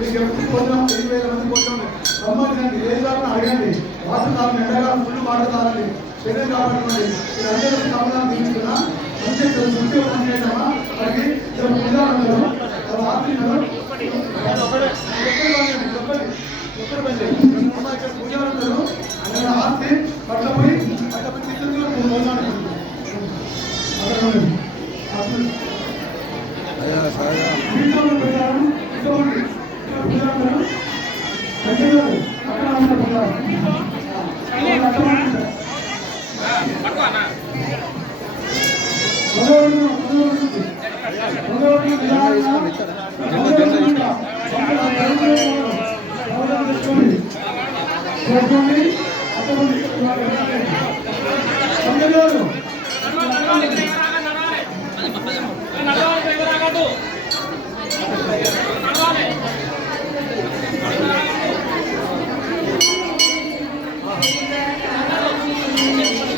మీకు ఎప్పుడు పోతున్నాం 10,000 మంది పోతున్నాం సంబంధించండి ఏ కారణం అడగండి వాటర్ తాగండి ఎండకాలం ఫుల్ వాటర్ తాగండి శరీరం కాపాడుకోండి మీరు అందరూ సమాధానం తీసుకున్నా మంచి శుద్ధి పనిచేద్దామా మనకి ఉదాహరణలు పూజారులు ఆస్తి పట్లపోయి తీసుకుని Gracias.